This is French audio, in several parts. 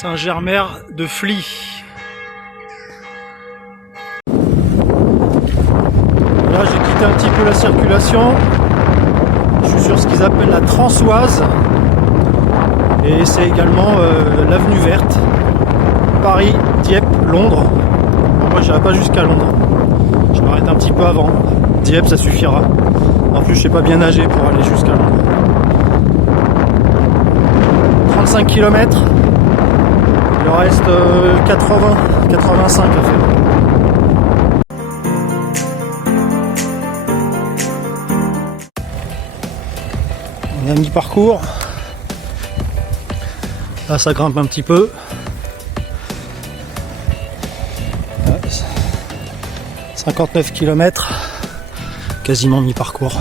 Saint-Germer de Fly. Là j'ai quitté un petit peu la circulation. Je suis sur ce qu'ils appellent la Transoise. Et c'est également l'avenue verte. Paris, Dieppe, Londres. Bon, moi j'irai pas jusqu'à Londres. Je m'arrête un petit peu avant. Dieppe ça suffira. En plus je sais pas bien nager pour aller jusqu'à Londres. 35 km. Il en reste 80-85 à faire. On est à mi-parcours. Là ça grimpe un petit peu. 59 km, quasiment mi-parcours.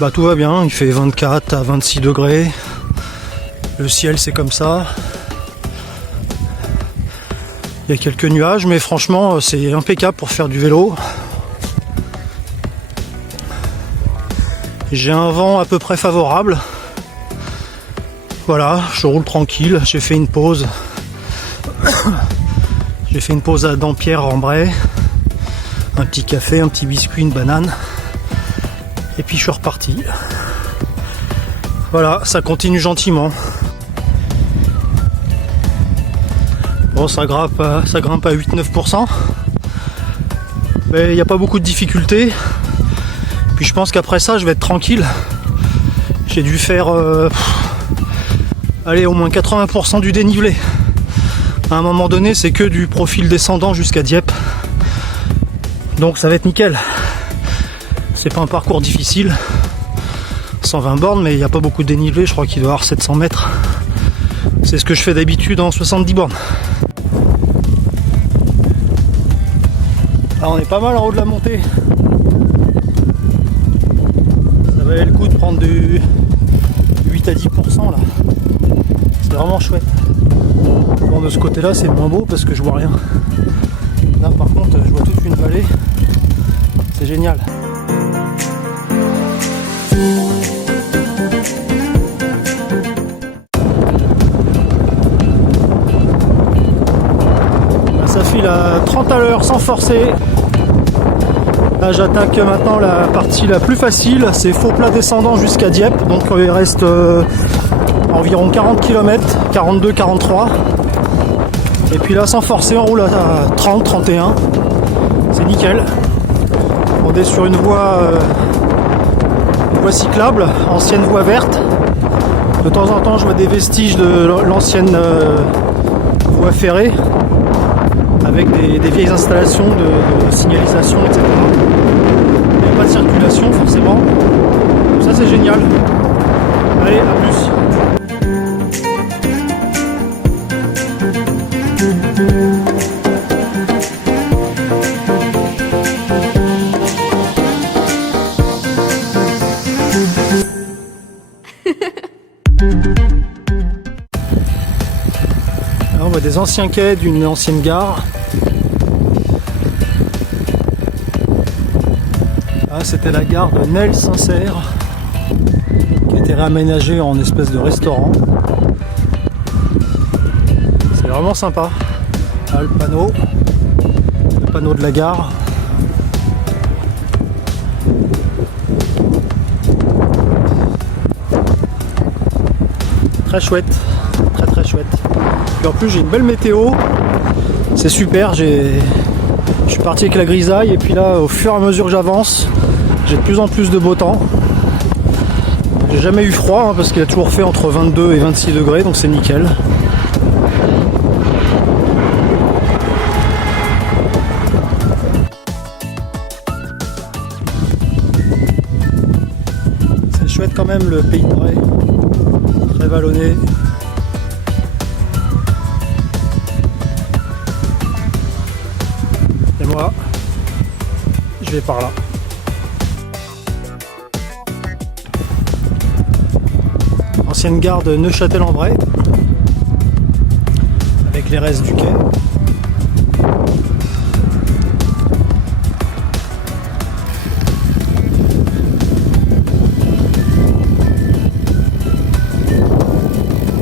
Bah tout va bien, il fait 24 à 26 degrés. Le ciel c'est comme ça. Il y a quelques nuages, mais franchement c'est impeccable pour faire du vélo. J'ai un vent à peu près favorable. Voilà, je roule tranquille. J'ai fait une pause. J'ai fait une pause à Dampierre-en-Bray. Un petit café, un petit biscuit, une banane. Et puis je suis reparti. Voilà, ça continue gentiment. Bon, ça grimpe à 8-9%. Mais il n'y a pas beaucoup de difficultés. Puis je pense qu'après ça, je vais être tranquille. J'ai dû faire allez, au moins 80% du dénivelé. À un moment donné, c'est que du profil descendant jusqu'à Dieppe. Donc ça va être nickel. C'est pas un parcours difficile. 120 bornes, mais il n'y a pas beaucoup de dénivelé. Je crois qu'il doit y avoir 700 mètres. C'est ce que je fais d'habitude en 70 bornes. Là, on est pas mal en haut de la montée. Ça valait le coup de prendre du 8 à 10% là. C'est vraiment chouette. Bon, de ce côté-là, c'est moins beau parce que je vois rien. Là, par contre, je vois toute une vallée. C'est génial. Ça file à 30 à l'heure sans forcer. Là, j'attaque maintenant la partie la plus facile. C'est faux plat descendant jusqu'à Dieppe. Donc, il reste environ 40 km, 42-43. Et puis là, sans forcer, on roule à 30-31. C'est nickel. On est sur une voie cyclable, ancienne voie verte. De temps en temps, je vois des vestiges de l'ancienne voie ferrée, avec des vieilles installations de signalisation, etc. Il n'y a pas de circulation, forcément. Ça, c'est génial. Allez, à plus. Là, on voit des anciens quais d'une ancienne gare. Là, c'était la gare de Nesle-Sincère qui a été réaménagée en espèce de restaurant. C'est vraiment sympa. Là, le panneau de la gare. Très chouette, très chouette. Et en plus j'ai une belle météo, c'est super. Je suis parti avec la grisaille et puis là au fur et à mesure que j'avance, j'ai de plus en plus de beau temps. J'ai jamais eu froid hein, parce qu'il a toujours fait entre 22 et 26 degrés, donc c'est nickel. C'est chouette quand même le pays de Bray. Très vallonné. Et moi, je vais par là. Ancienne gare de Neuchâtel-en-Bray, avec les restes du quai.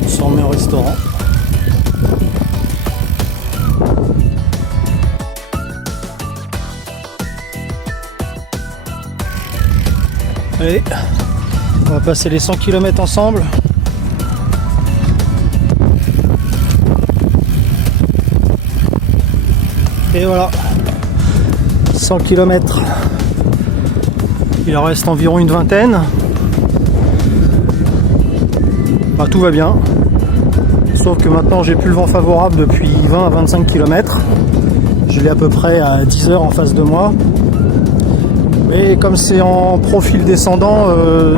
On s'en met au restaurant. Allez, on va passer les 100 km ensemble. Et voilà, 100 km. Il en reste environ une vingtaine. Enfin, tout va bien. Sauf que maintenant j'ai plus le vent favorable depuis 20 à 25 km. Je l'ai à peu près à 10 heures en face de moi. Et comme c'est en profil descendant,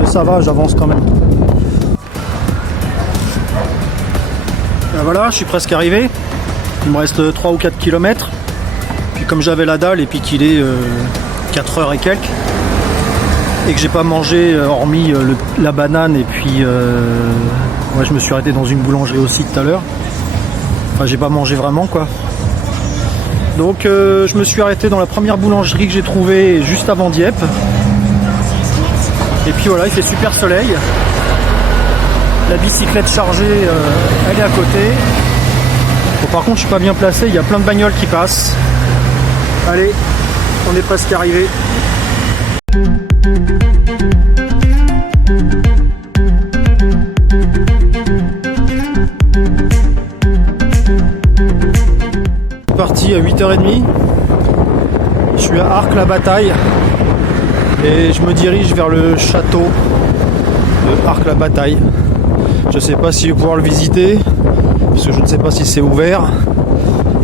ça va, j'avance quand même. Ben voilà, je suis presque arrivé. Il me reste 3 ou 4 km. Puis comme j'avais la dalle et puis qu'il est 4 heures et quelques, et que j'ai pas mangé hormis la banane et puis ouais, je me suis arrêté dans une boulangerie aussi tout à l'heure. Enfin, j'ai pas mangé vraiment quoi. Donc je me suis arrêté dans la première boulangerie que j'ai trouvée juste avant Dieppe. Et puis voilà, il fait super soleil. La bicyclette chargée, elle est à côté. Bon, par contre, je suis pas bien placé, il y a plein de bagnoles qui passent. Allez, on est presque arrivé. Parti à 8h30. Je suis à Arques-la-Bataille et je me dirige vers le château de Arques-la-Bataille. Je sais pas si je vais pouvoir le visiter parce que je ne sais pas si c'est ouvert,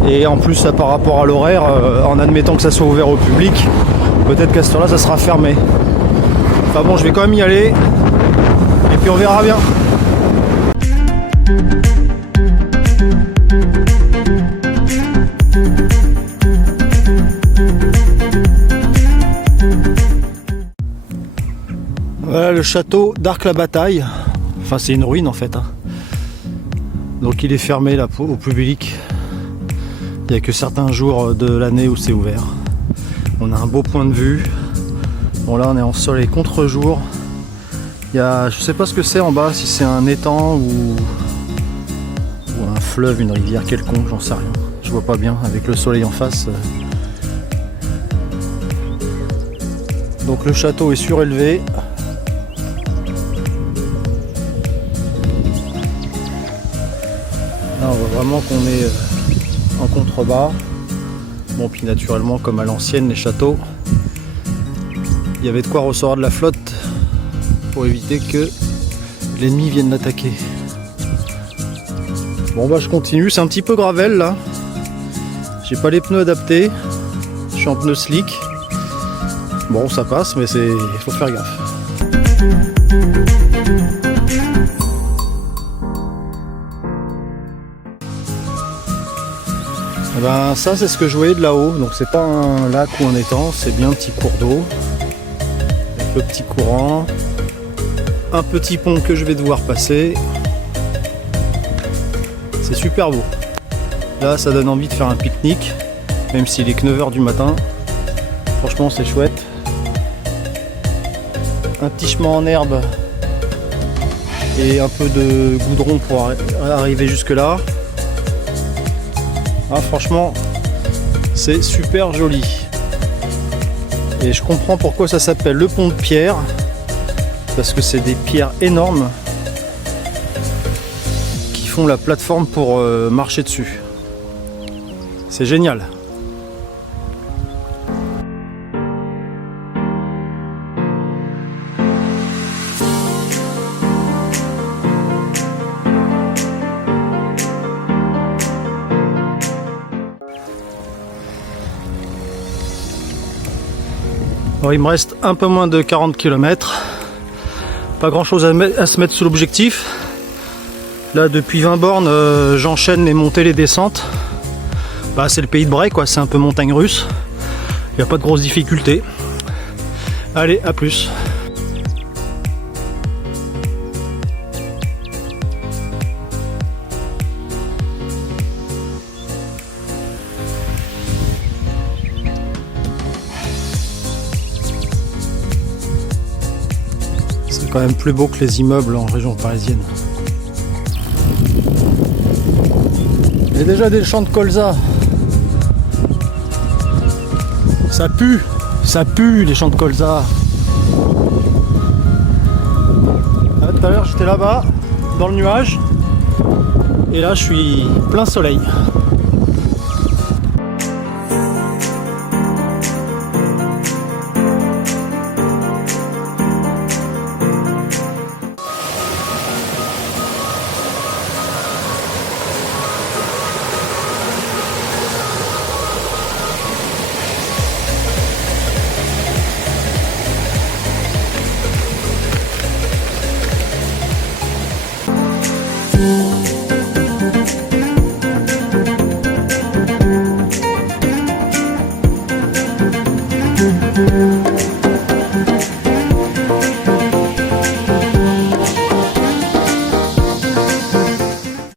et en plus par rapport à l'horaire, en admettant que ça soit ouvert au public, peut-être qu'à ce temps-là ça sera fermé. Enfin bon, je vais quand même y aller et puis on verra bien. Voilà le château d'Arques-la-Bataille. Enfin, c'est une ruine en fait. Donc il est fermé là au public. Il n'y a que certains jours de l'année où c'est ouvert. On a un beau point de vue. Bon, là on est en soleil contre-jour. Il y a, je sais pas ce que c'est en bas, si c'est un étang ou un fleuve, une rivière quelconque, j'en sais rien. Je vois pas bien avec le soleil en face. Donc le château est surélevé. Là, on voit vraiment qu'on est en contrebas. Bon, puis naturellement, comme à l'ancienne, les châteaux, il y avait de quoi recevoir de la flotte pour éviter que l'ennemi vienne l'attaquer. Bon, bah, je continue. C'est un petit peu gravel là. J'ai pas les pneus adaptés. Je suis en pneus slick. Bon, ça passe, mais il faut faire gaffe. Et ben, ça, c'est ce que je voyais de là-haut. Donc, c'est pas un lac ou un étang, c'est bien un petit cours d'eau. Avec le petit courant. Un petit pont que je vais devoir passer. C'est super beau. Là, ça donne envie de faire un pique-nique, même s'il est que 9h du matin. Franchement, c'est chouette. Un petit chemin en herbe et un peu de goudron pour arriver jusque là. Ah, franchement, c'est super joli. Et je comprends pourquoi ça s'appelle le pont de pierre, parce que c'est des pierres énormes qui font la plateforme pour marcher dessus. C'est génial. Alors, il me reste un peu moins de 40 km. Pas grand chose à se mettre sous l'objectif. Là, depuis 20 bornes, j'enchaîne les montées, les descentes. Bah, c'est le pays de Bray, quoi. C'est un peu montagne russe. Il n'y a pas de grosses difficultés. Allez, à plus. C'est quand même plus beau que les immeubles en région parisienne. Il y a déjà des champs de colza. Ça pue les champs de colza. Tout à l'heure j'étais là-bas, dans le nuage, et là je suis plein soleil.